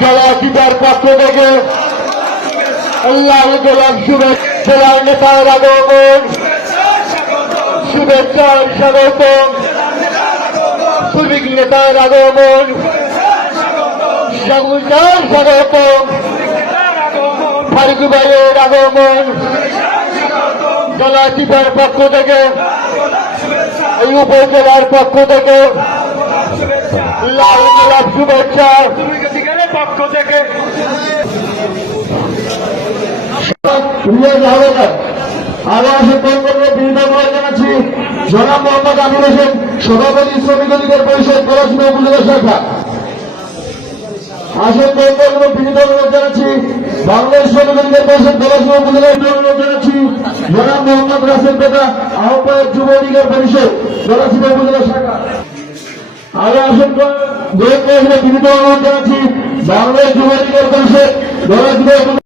জলাধিকার পক্ষ থেকে লাল গোলাপ শুভেচ্ছা নেতার আগমন শুভেচ্ছার স্বাগতম। শ্রমিক নেতার আগমন সগুজার স্বাগতম। ফারুক ভাইয়ের আগমন জলাচিতার পক্ষ থেকে, এই উপজেলার পক্ষ থেকে শুভেচ্ছা। পক্ষ থেকে ফোন করলে বিরোধিতা জানাচ্ছি জনাব মোহাম্মদ আমির হোসেন, সভাপতি শ্রমিক অধিকার পরিষদ পড়াশোনা উপজেলা শাখা। আসেন ফোন করলে অনুরোধ জানাচ্ছি বাংলাদেশ শ্রমিক অধিকার পরিষদ পড়াশোনা উপজেলা অনুরোধ জানাচ্ছি জনাব মোহাম্মদ রাসেল পেটা আহ্বায়ক যুব পরিষদ পড়াশোনা উপজেলা শাখা। আরও আসেন দোয়েন মহিলা বিরোধিতা অনুরোধ জানাচ্ছি। বাংলাদেশ যুব পরিষদ পড়াশোনা